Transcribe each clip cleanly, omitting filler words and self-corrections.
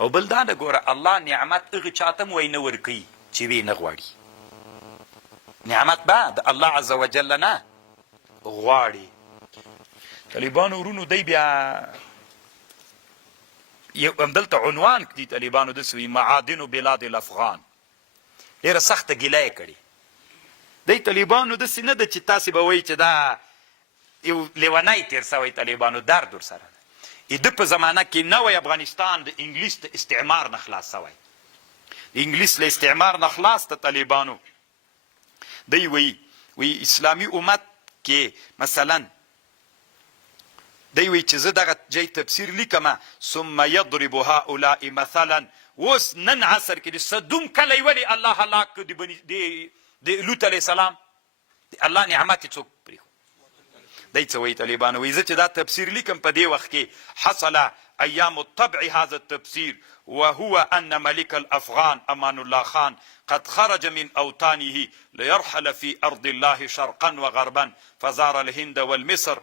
او بل دا ده ګوره الله نعمت هغه چاته هم وی نه ورکوي چې وی نه غواړي نعمت به د الله عز وجل نه غواړي. طالبانو ورونو دی بیا همدلته عنوان دي طالبانو داسې وي معادن بلاد الافغان ډېره سخته ګیله یې کړې. دی طالبانو داسې نه ده چې تاسې به وایي چې دا یو لیونی تېر سوی طالبانو درد ورسره ده. د په زمانه کې نوی افغانستان د انګلیس د استعمار نه خلاص سوی د انګلیس له استعمار نه خلاص د طالبانو. دی وی اسلامي امت کې مثلا دی وی چې زه دغه جای تفسیر لیکم ثم یضرب هؤلاء مثلا اوس نن عصر کې د صدوم کلی ولې الله هلاک کړ د لوط علیه السلام الله نعمت یې څوک پرېښود. دی څه وایي طالبانو وایي زه چې دا تفسیر لیکم په دې وخت کې حصل ایام الطبع هذا التفسير وهو أن ملك الأفغان أمان الله خان قد خرج من أوطانه ليرحل في أرض الله شرقا وغربا فزار الهند والمصر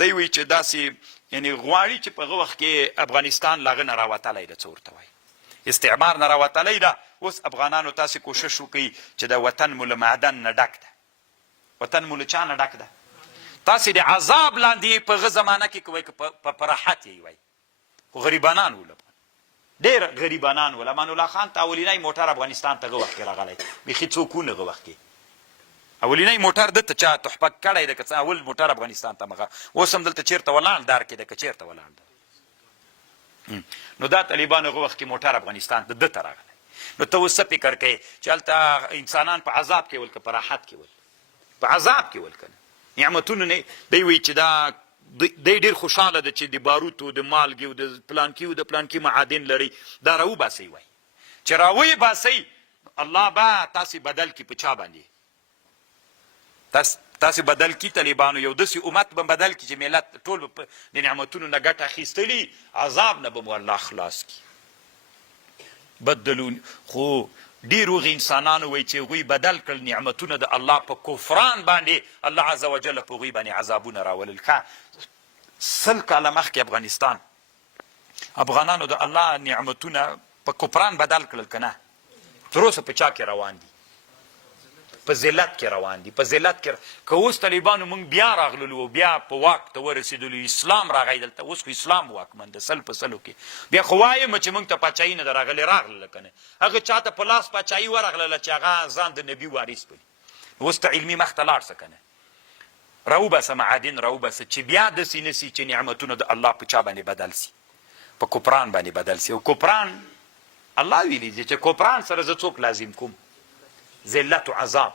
دی وایي چې داسې یعنې غواړي چې په هغه وخت کې افغانستان له هغه نه راوتلی ده څه ورته وایي استعمار نه راوتلی ده. اوس افغانانو تاسې کوشش وکړئ چې د وطن مو له معدن نه ډک ده وطن مو له چا نه ډک ده تاسې د عذاب لاندې په هغه زمانه کې کوئ که په راحت یې وایي خو غریبانان ول ډېر غریبانان ول. امان الله خان ته اولینی موټر افغانستان ته هغه وخت کې راغلی بیخي څوک ونه هغه وخت کې اولینی موټر دته چا تحفه کړی ده که څه اول موټر افغانستان ته مغه اوس هم دلته چېرته ولاړ دار کې ده که چېرته ولاړ ده. نو دا طالبان هغه وخت کې موټر افغانستان ته دته راغلی. نو ته اوس څه فکر کوې چې هلته انسانان په عذاب کې ول که په راحت کې ول په عذاب کې ول که نه نعمتونه نه. دی وایي چې دا دی ډېر خوشحاله ده چې د باروتو د مالګې او د پلانکي او د پلانکي معادن لري دا راوباسئ وایي چې راویې باسئ الله به تاسې بدل کړي په چا باندې تاسې بدل کړي طالبانو یو داسې امت به بدل کړي چې ملت ټول به د نعمتونو نه ګټه اخیستلي عذاب نه به مو الله خلاص کړي. بدلون خو ډېر هغې انسانانو وایي چې هغوی بدل کړل نعمتونه د الله په کفران باندې الله عز وجل په هغوی باندې عذابونه راولل. ښه 100 کاله مخکې افغانستان افغانانو د الله نعمتونه په کفران بدل کړل که نه تر اوسه په چا کې روان دي په ذلت کې روان دي په ذلت کې که اوس طالبانو موږ بیا راغللو بیا په واک ته ورسېدلو اسلام راغی دلته اوس خو اسلام واکمن ده 100 په 100 کې بیا خو وایم چې موږ ته پاچاهي نه ده راغلې راغلله که نه هغه چاته په لاس پاچاهي ورغلله چې هغه ځان د نبي وارث بولي. اوس ته علمي مخ ته لاړ شه که نه راوباسه معادن راوباسه چې بیا داسې نه سي چې نعمتونه د الله په چا باندې بدل سي په کفران باندې بدل سي. او کفران الله ویلي دي چې کفران سره زه څوک لازم کوم ذلت و عذاب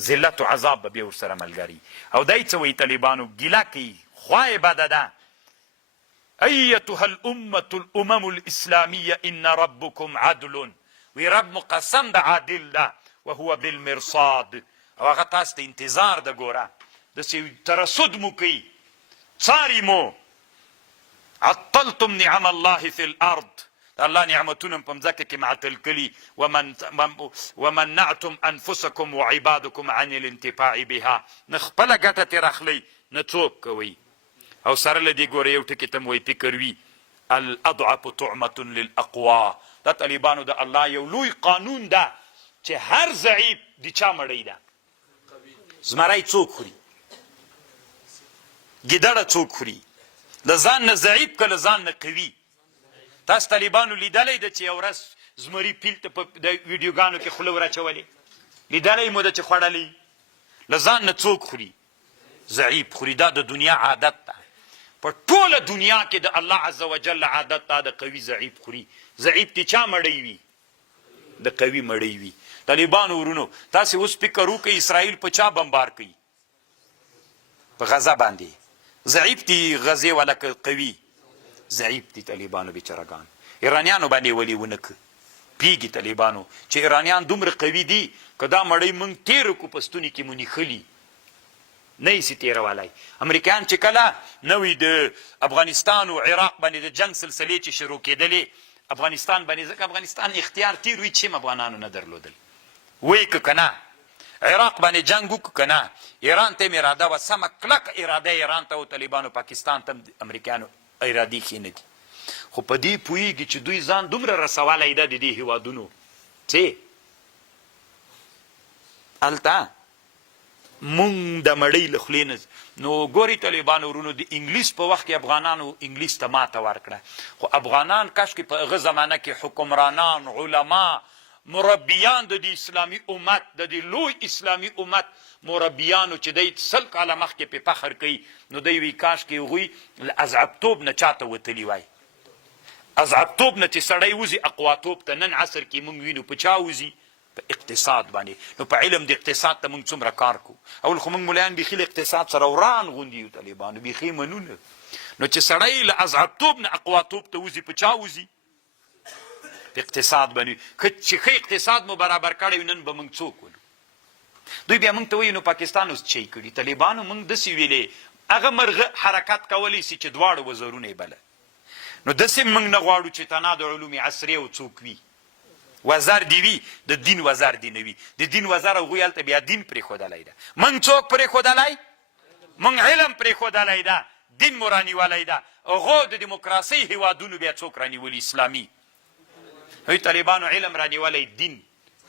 ذلت و عذاب به بیا ورسره ملګري. او دی څه وایي طالبانو ګیله کوي خوا یې بده ده ایتها الامم الاسلامیه ان ربکم عدل وی رب مقسم ده عادل ده وهو بالمرصاد او هغه تاسو ته انتظار ده ګوره داسې ترصد مو کوي څاري مو عطلتم نعم الله في الارض الله نعمتونه په مځکه کې معطل کړي ومنعتم انفسکم وعبادکم عن الانتفاع بها نه خپله ګټه ترې اخلئ نه څوک کوئ. او سره له دې ګوره یو ټکي ته م وایي فکر وي الاضعف طعمة للاقوا دا طالبانو د الله یو لوی قانون ده چې هر ضعیف د چا مړی ده زمری څوک خوري ګیدړه څوک خوري له ځان نه ضعیف که له ځان نه قوي. تاسو طالبانو لیدلی ده چې یو ورځ زمري پیل ته په ویډیوګانو کې خوله وراچولې لیدلی مو ده چې خوړلی له ځان نه څوک خوري ضعیف خوري. دا د دنیا عادت ده په ټوله دنیا کې د الله عز وجل عادت ده د قوي ضعیف خوري. ضعیف د چا مړی وي د قوي مړی وي. طالبانو ورونو تاسې اوس فکر وکړئ اسرائیل په چا بمبار کوي په غزه باندې ضعیف دي غزې والا که قوي ضعیف دي طالبانو بیچارهګان ایرانیانو باندې ولې ونه که پیږي طالبانو چې ایرانیان دومره قوي دي که دا مړی موږ تېره کړو په ستوني کې مو نیښلي نه یې سي تېرولی. امریکایان چې کله نوی د افغانستان او عراق باندې د جنګ سلسلې چې شروع کېدلې افغانستان باندې ځکه افغانستان اختیار تېر وي چې افغانانو نه درلودل وی که که نه عراق باندې جنګ وکړو که نه ایران ته م اراده وه سمه کلک اراده ایران ته و طالبانو پاکستان ته امریکایانو ارادې ښې نه دي خو په دې پوهېږي چې دوی ځان دومره رسولی ده د دې هېوادونو چې هلته مونږ د مړۍ له خولې نه نو ګوري طالبانو ورونو د انګلیس په وخت کې افغانانو انګلیس ته ماته ورکړه خو افغانان کاشکې په هغه زمانه کې حکمرانان علما مربیان د دې اسلامي امت د دې لوی اسلامي امت مربیانو چې دی 100 کاله مخکې پې فخر کوي نو دی وی کاشکې هغوی له اذعبتوب نه چاته وتلي وای اذعبتوب نه چې سړی وځي اقواتوب ته نن عصر کې مونږ وینو په چا وځي په اقتصاد باندې نو په علم د اقتصاد ته مونږ څومره کار کوو اول خو مونږ ملایان بیخي له اقتصاد سره وران غوندي یو طالبانو بیخي منو نه نو چې سړی له اذعبتوب نه اقواتوب ته وځي په چا وځي په اقتصاد باندې چې ښه اقتصاد مو برابر کړی وي نن به مونږ څوک ولو دوی بیا مونږ ته وایي نو پاکستان اوس چی کړي طالبانو مونږ داسې ویلې هغه مرغه حرکت کولی سي چې دواړه وزرونه یې بله نو داسې مونږ نه غواړو چې تنها د علوم عصري او څوک وي وزر دی وي د دین وزر دی نه وي د دین وزر هغوی هلته بیا دین پرېښودلی ده مونږ څوک پرېښودلی مونږ علم پرېښودلی ده دین مو رانیولی ده هغو د دیموکراسۍ هېوادونو بیا څوک رانیولي اسلامي هغوی طالبانو علم رانیولی دین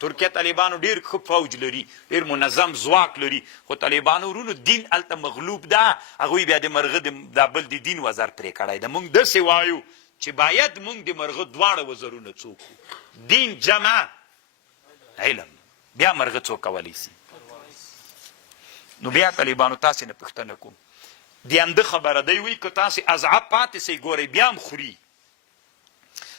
ترکیه طالبانو ډېر ښه فوج لري ډېر منظم ځواک لري خو طالبانو ورونو دین هلته مغلوب ده هغوی بیا د مرغه دا بل د دین وزر پرې کړی ده مونږ داسې وایو چې باید مونږ د مرغه دواړه وزرونه څوک دین جمع علم بیا مرغه څوک کولی سي نو بیا طالبانو تاسې نه پوښتنه کوم د همده خبره دی وایي که تاسې اضعف پاتې سئ ګورئ بیا هم خوري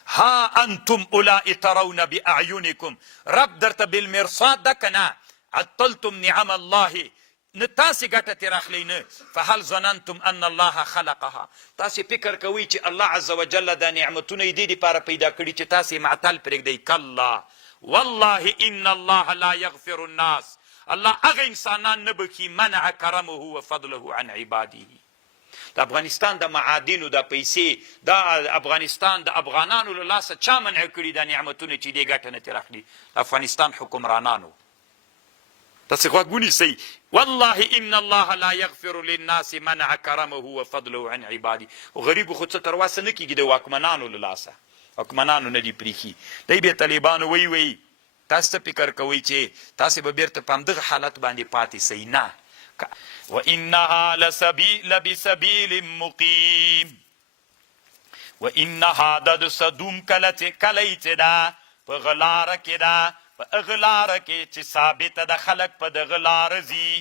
ها انتم اولائی ترون باعینکم رب درته بالمرصاد ده که نه عطلتم نعم الله نه تاسې ګټه ترې اخلئ نه فهل ظننتم ان الله خلقها تاسې فکر کوئ چې الله عز وجل دا نعمتونه یې دې دپاره پیدا کړي چې تاسې معطل پرېږدئ کلا والله ان الله لا یغفر الناس الله هغه انسانان نه بخي منع کرمه وفضله عن عباده د افغانستان د معادنو د پیسې دا افغانستان د افغانانو له لاسه چا منع کړي دا نعمتونه چې دې ګټه نه ترې اخلي افغانستان حکمرانانو تاسې غوږ ونیسئ والله ان الله لا یغفر للناس منع کرمه وفضله عن عباده غریبو خو څه تر واسه نه کېږي د واکمنانو له لاسه واکمنانو نه دي پریښي دی بیا طالبانو وی تاسو ته فکر کوئ چې تاسې به بیرته په همدغه حالت باندې پاتې سئ نه وانها لبسبیل مقیم وانها د صدوم کلی چې ده په غلاره کې ده په هغه لاره کې چې ثابته ده خلک په دغه لاره ځي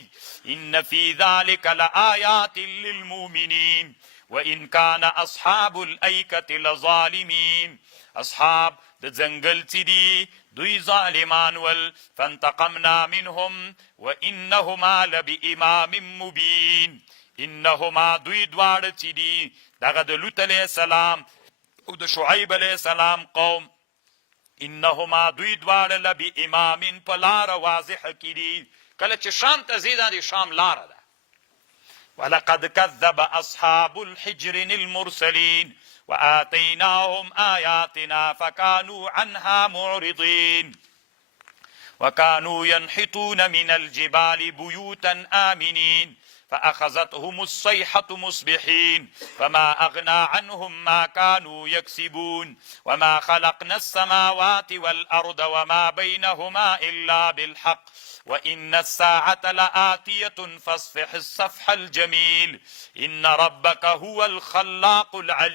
ان فی ذلک لآیات للمؤمنین وان کان اصحاب الایکة لظالمین اصحاب د ځنګل چې دي دوی ظالمان ول فانتقمنا منهم وانهما لبامام مبین انهما دوی دواړه چې دي دغه د لوط علیه السلام او د شعیب علیه السلام قوم انهما دوی دواړه لبامام په لاره واضحه کې دي کله چې شام ته ځي دا د شام لاره ده ولقد كذب اصحاب الحجر المرسلين وآتيناهم آياتنا فكانوا عنها معرضين وكانوا ينحتون من الجبال بيوتا آمنين فأخذتهم الصيحة مصبحين فما أغنى عنهم ما كانوا يكسبون وما خلقنا السماوات والأرض وما بينهما إلا بالحق وإن الساعة لآتية فاصفح الصفح الجميل إن ربك هو الخلاق العليم